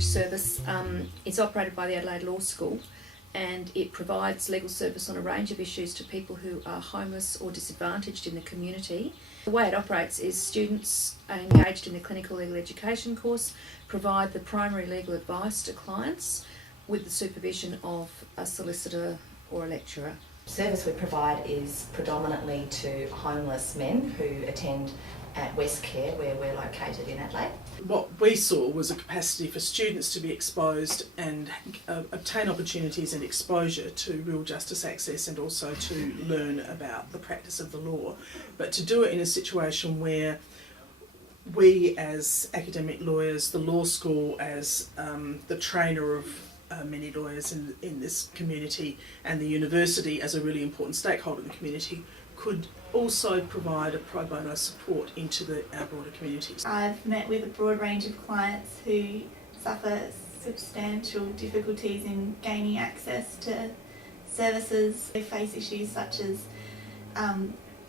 Outreach Service is operated by the Adelaide Law School, and it provides legal service on a range of issues to people who are homeless or disadvantaged in the community. The way it operates is students are engaged in the clinical legal education course, provide the primary legal advice to clients with the supervision of a solicitor or a lecturer. The service we provide is predominantly to homeless men who attend at West Care, where we're located in Adelaide. What we saw was a capacity for students to be exposed and obtain opportunities and exposure to real justice access, and also to learn about the practice of the law, but to do it in a situation where we as academic lawyers, the law school as the trainer of many lawyers in this community, and the university as a really important stakeholder in the community, could also provide a pro bono support into our broader communities. I've met with a broad range of clients who suffer substantial difficulties in gaining access to services. They face issues such as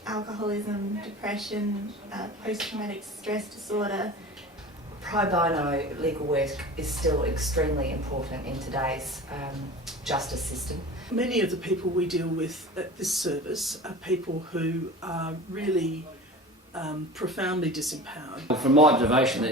alcoholism, depression, post-traumatic stress disorder. Pro bono legal work is still extremely important in today's justice system. Many of the people we deal with at this service are people who are really profoundly disempowered. Well, from my observation,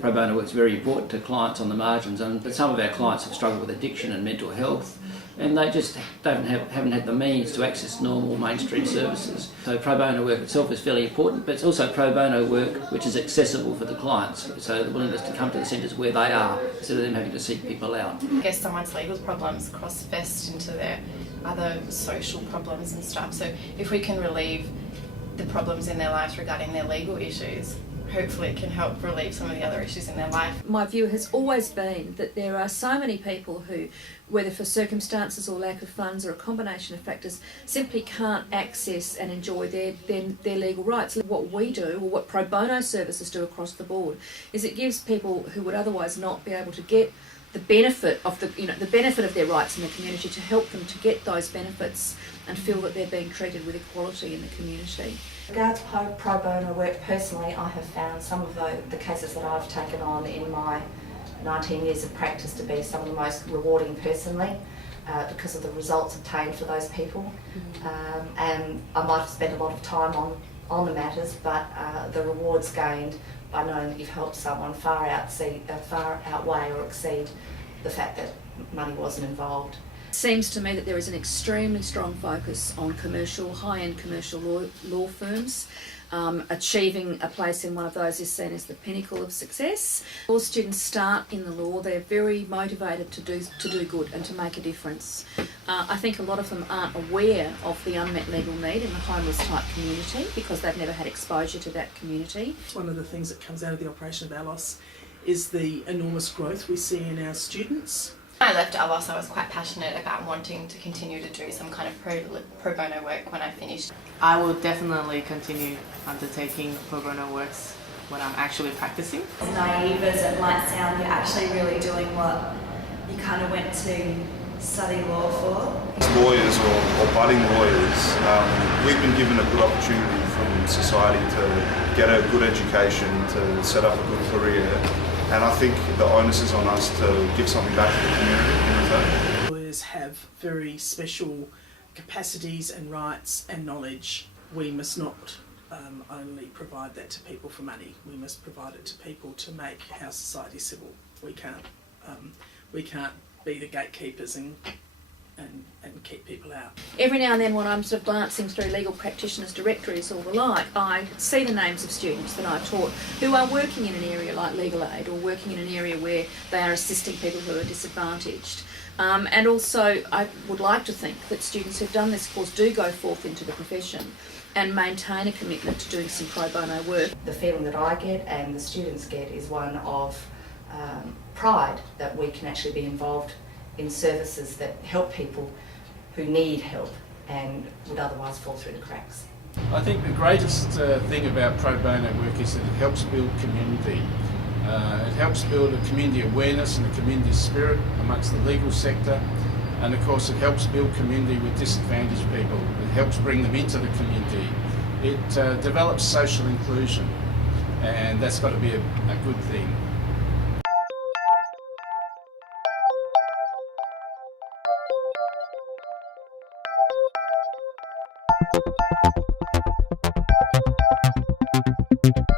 pro bono work is very important to clients on the margins, but some of our clients have struggled with addiction and mental health, and they just haven't had the means to access normal mainstream services. So pro bono work itself is fairly important, but it's also pro bono work which is accessible for the clients, so the willingness to come to the centres where they are, instead of them having to seek people out. I guess someone's legal problems cross-vest into their other social problems and stuff, so if we can relieve the problems in their lives regarding their legal issues, hopefully it can help relieve some of the other issues in their life. My view has always been that there are so many people who, whether for circumstances or lack of funds or a combination of factors, simply can't access and enjoy their legal rights. What we do, or what pro bono services do across the board, is it gives people who would otherwise not be able to get the benefit of the benefit of their rights in the community, to help them to get those benefits and feel that they're being treated with equality in the community. Regards pro bono work, personally, I have found some of the cases that I've taken on in my 19 years of practice to be some of the most rewarding personally, because of the results obtained for those people. And I might have spent a lot of time on the matters, but the rewards gained by knowing that you've helped someone far outweigh or exceed the fact that money wasn't involved. It seems to me that there is an extremely strong focus on high-end commercial law firms. Achieving a place in one of those is seen as the pinnacle of success. All students start in the law, they're very motivated to do good and to make a difference. I think a lot of them aren't aware of the unmet legal need in the homeless type community because they've never had exposure to that community. One of the things that comes out of the operation of ALOS is the enormous growth we see in our students. When I left ALOS, I was quite passionate about wanting to continue to do some kind of pro bono work when I finished. I will definitely continue undertaking pro bono works when I'm actually practicing. As naive as it might sound, you're actually really doing what you kind of went to study law for. Lawyers or budding lawyers, we've been given a good opportunity from society to get a good education, to set up a good career. And I think the onus is on us to give something back to the community in return. Lawyers have very special capacities and rights and knowledge. We must not only provide that to people for money. We must provide it to people to make our society civil. We can't be the gatekeepers and keep people out. Every now and then when I'm sort of glancing through legal practitioners' directories or the like, I see the names of students that I've taught who are working in an area like legal aid or working in an area where they are assisting people who are disadvantaged. And also I would like to think that students who've done this course do go forth into the profession and maintain a commitment to doing some pro bono work. The feeling that I get and the students get is one of pride that we can actually be involved in services that help people who need help and would otherwise fall through the cracks. I think the greatest thing about pro bono work is that it helps build community. It helps build a community awareness and a community spirit amongst the legal sector, and of course it helps build community with disadvantaged people. It helps bring them into the community. It develops social inclusion, and that's got to be a good thing. you.